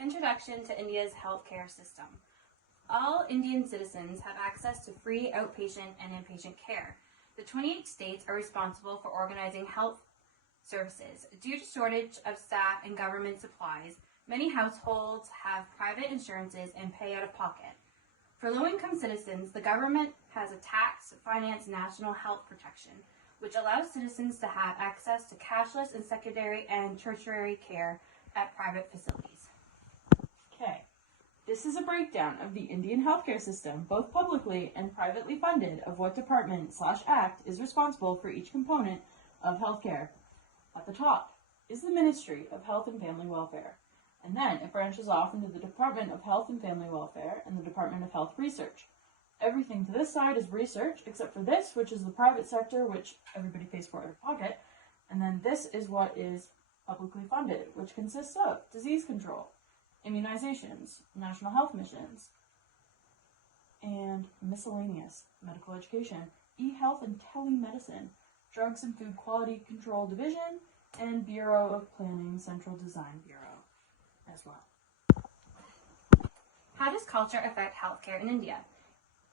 Introduction to India's healthcare system. All Indian citizens have access to free outpatient and inpatient care. The 28 states are responsible for organizing health services. Due to shortage of staff and government supplies, many households have private insurances and pay out of pocket. For low-income citizens, the government has a tax-financed national health protection, which allows citizens to have access to cashless and secondary and tertiary care at private facilities. Okay, this is a breakdown of the Indian healthcare system, both publicly and privately funded, of what department/act is responsible for each component of healthcare. At the top is the Ministry of Health and Family Welfare, and then it branches off into the Department of Health and Family Welfare and the Department of Health Research. Everything to this side is research, except for this, which is the private sector, which everybody pays for out of pocket, and then this is what is publicly funded, which consists of disease control, immunizations, national health missions, and miscellaneous medical education, e-health and telemedicine, Drugs and Food Quality Control Division, and Bureau of Planning Central Design Bureau as well. How does culture affect healthcare in India?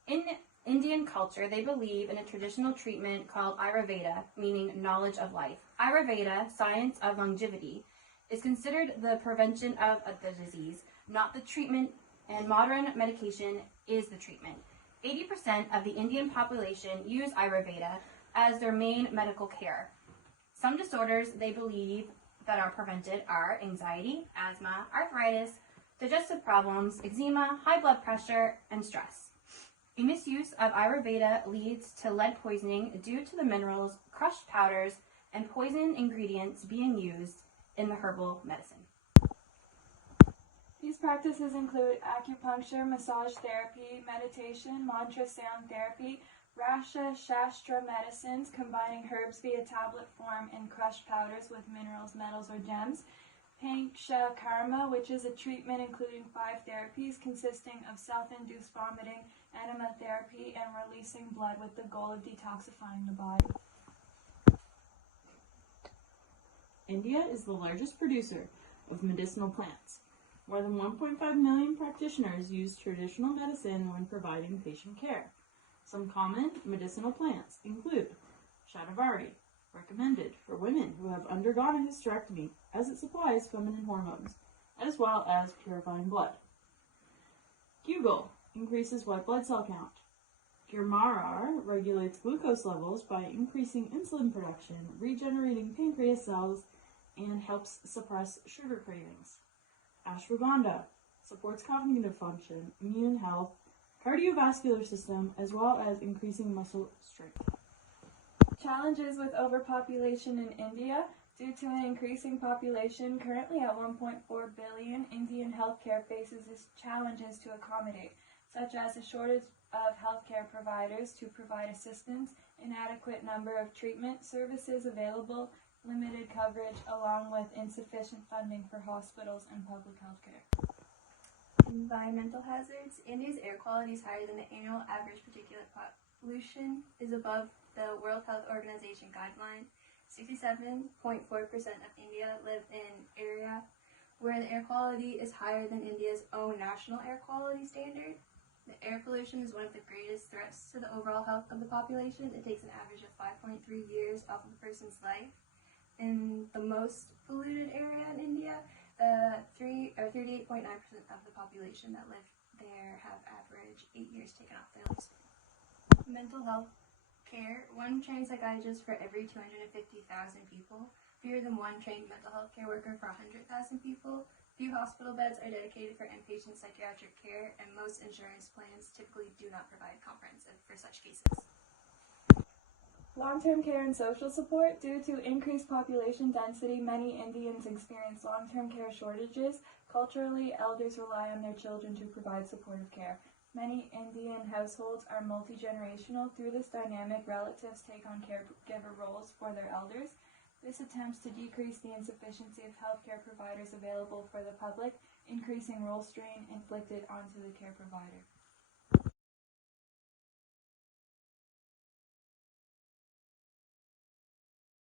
In Indian culture, they believe in a traditional treatment called Ayurveda, meaning knowledge of life. Ayurveda, science of longevity, is considered the prevention of the disease, not the treatment, and modern medication is the treatment. 80% of the Indian population use Ayurveda as their main medical care. Some disorders they believe that are prevented are anxiety, asthma, arthritis, digestive problems, eczema, high blood pressure, and stress. A misuse of Ayurveda leads to lead poisoning due to the minerals, crushed powders, and poison ingredients being used in the herbal medicine. These practices include acupuncture, massage therapy, meditation, mantra sound therapy, Rasha Shastra medicines, combining herbs via tablet form and crushed powders with minerals, metals, or gems, Panksha Karma, which is a treatment including 5 therapies consisting of self-induced vomiting, enema therapy, and releasing blood with the goal of detoxifying the body. India is the largest producer of medicinal plants. More than 1.5 million practitioners use traditional medicine when providing patient care. Some common medicinal plants include Shatavari, recommended for women who have undergone a hysterectomy as it supplies feminine hormones, as well as purifying blood. Guggul increases white blood cell count. Girmarar regulates glucose levels by increasing insulin production, regenerating pancreas cells, and helps suppress sugar cravings. Ashwagandha supports cognitive function, immune health, cardiovascular system, as well as increasing muscle strength. Challenges with overpopulation in India. Due to an increasing population, currently at 1.4 billion, Indian healthcare faces challenges to accommodate, such as a shortage of healthcare providers to provide assistance, inadequate number of treatment services available, limited coverage, along with insufficient funding for hospitals and public healthcare. Environmental hazards. India's air quality is higher than the annual average particulate pollution, is above the World Health Organization guideline. 67.4% of India live in area where the air quality is higher than India's own national air quality standard. The air pollution is one of the greatest threats to the overall health of the population. It takes an average of 5.3 years off of a person's life. In the most polluted area in India, 38.9% of the population that live there have average 8 years taken off their lives. Mental health care. 1 trained psychiatrist for every 250,000 people. Fewer than 1 trained mental health care worker for 100,000 people. Few hospital beds are dedicated for inpatient psychiatric care, and most insurance plans typically do not provide comprehensive for such cases. Long-term care and social support. Due to increased population density, many Indians experience long-term care shortages. Culturally, elders rely on their children to provide supportive care. Many Indian households are multi-generational. Through this dynamic, relatives take on caregiver roles for their elders. This attempts to decrease the insufficiency of healthcare providers available for the public, increasing role strain inflicted onto the care provider.